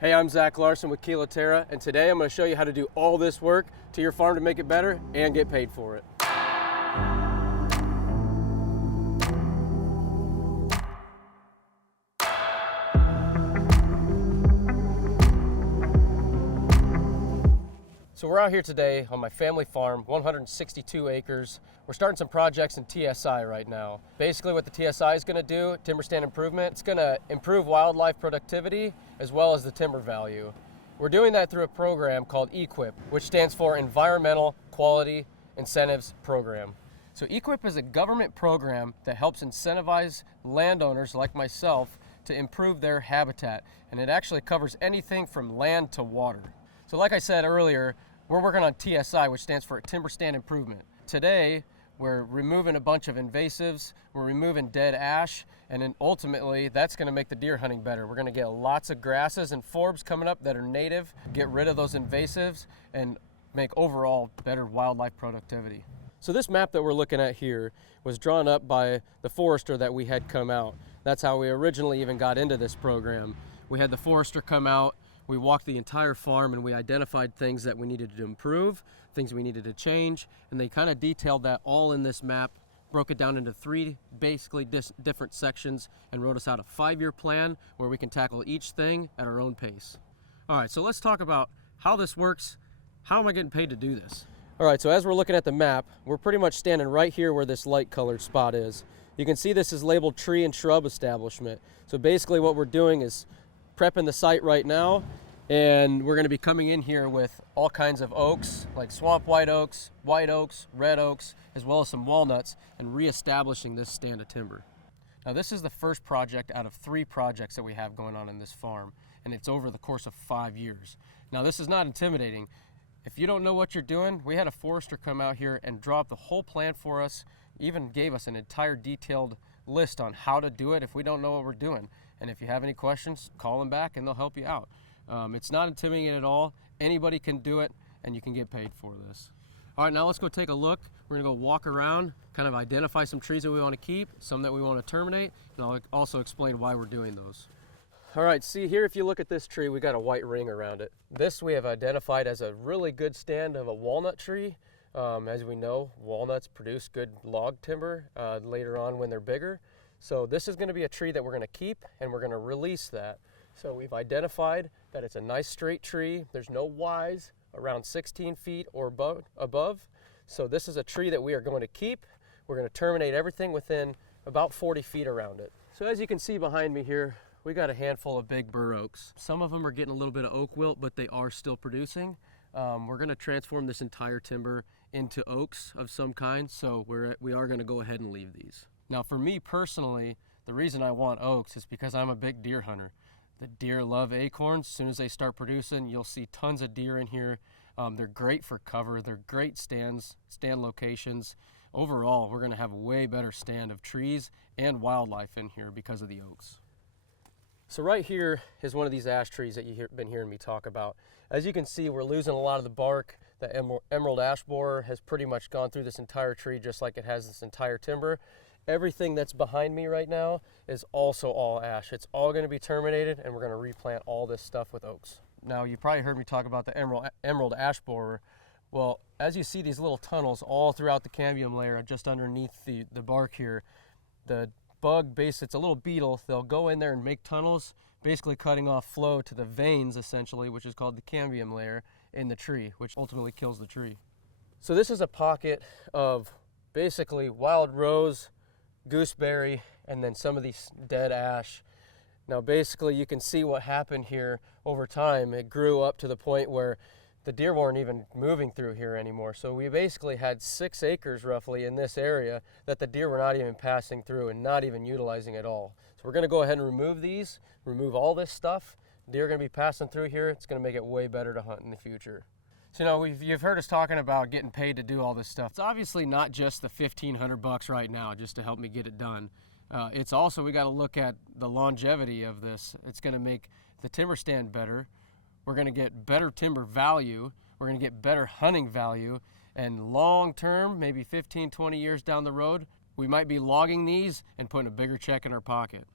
Hey, I'm Zach Larson with KILOTERRA, and today I'm going to show you how to do all this work to your farm to make it better and get paid for it. So we're out here today on my family farm, 162 acres. We're starting some projects in TSI right now. Basically what the TSI is going to do, timber stand improvement, it's going to improve wildlife productivity as well as the timber value. We're doing that through a program called EQIP, which stands for Environmental Quality Incentives Program. So EQIP is a government program that helps incentivize landowners like myself to improve their habitat, and it actually covers anything from land to water. So like I said earlier, we're working on TSI, which stands for Timber Stand Improvement. Today, we're removing a bunch of invasives, we're removing dead ash, and then ultimately, that's gonna make the deer hunting better. We're gonna get lots of grasses and forbs coming up that are native, get rid of those invasives, and make overall better wildlife productivity. So this map that we're looking at here was drawn up by the forester that we had come out. That's how we originally even got into this program. We had the forester come out, we walked the entire farm and we identified things that we needed to improve, things we needed to change, and they kind of detailed that all in this map, broke it down into three basically different sections, and wrote us out a 5-year plan where we can tackle each thing at our own pace. All right, so let's talk about how this works. How am I getting paid to do this? All right, so as we're looking at the map, we're pretty much standing right here where this light colored spot is. You can see this is labeled tree and shrub establishment. So basically what we're doing is prepping the site right now, and we're going to be coming in here with all kinds of oaks, like swamp white oaks, red oaks, as well as some walnuts, and reestablishing this stand of timber. Now this is the first project out of 3 projects that we have going on in this farm, and it's over the course of 5 years. Now this is not intimidating. If you don't know what you're doing, we had a forester come out here and draw up the whole plan for us, even gave us an entire detailed list on how to do it if we don't know what we're doing. And if you have any questions, call them back and they'll help you out. It's not intimidating at all. Anybody can do it, and you can get paid for this. All right, now let's go take a look. We're gonna go walk around, kind of identify some trees that we want to keep, some that we want to terminate, and I'll also explain why we're doing those. All right, see here, if you look at this tree, we got a white ring around it. This we have identified as a really good stand of a walnut tree. As we know, walnuts produce good log timber later on when they're bigger. So this is going to be a tree that we're going to keep, and we're going to release that. So we've identified that it's a nice straight tree. There's no Ys around 16 feet or above. So this is a tree that we are going to keep. We're going to terminate everything within about 40 feet around it. So as you can see behind me here, we got a handful of big bur oaks. Some of them are getting a little bit of oak wilt, but they are still producing. We're going to transform this entire timber into oaks of some kind, so we are going to go ahead and leave these. Now for me personally, the reason I want oaks is because I'm a big deer hunter. The deer love acorns. As soon as they start producing, you'll see tons of deer in here. They're great for cover. They're great stand locations. Overall, we're going to have a way better stand of trees and wildlife in here because of the oaks. So right here is one of these ash trees that you've been hearing me talk about. As you can see, we're losing a lot of the bark. The emerald ash borer has pretty much gone through this entire tree just like it has this entire timber. Everything that's behind me right now is also all ash. It's all going to be terminated, and we're going to replant all this stuff with oaks. Now, you probably heard me talk about the emerald ash borer. Well, as you see these little tunnels all throughout the cambium layer just underneath the bark here, the bug base, it's a little beetle, they'll go in there and make tunnels, basically cutting off flow to the veins essentially, which is called the cambium layer in the tree, which ultimately kills the tree. So this is a pocket of basically wild rose, gooseberry, and then some of these dead ash. Now basically you can see what happened here over time. It grew up to the point where the deer weren't even moving through here anymore. So we basically had 6 acres roughly in this area that the deer were not even passing through and not even utilizing at all. So we're going to go ahead and remove these, remove all this stuff. Deer are going to be passing through here. It's going to make it way better to hunt in the future. So you've heard us talking about getting paid to do all this stuff. It's obviously not just the $1,500 right now just to help me get it done. It's also, we got to look at the longevity of this. It's going to make the timber stand better. We're going to get better timber value. We're going to get better hunting value. And long term, maybe 15, 20 years down the road, we might be logging these and putting a bigger check in our pocket.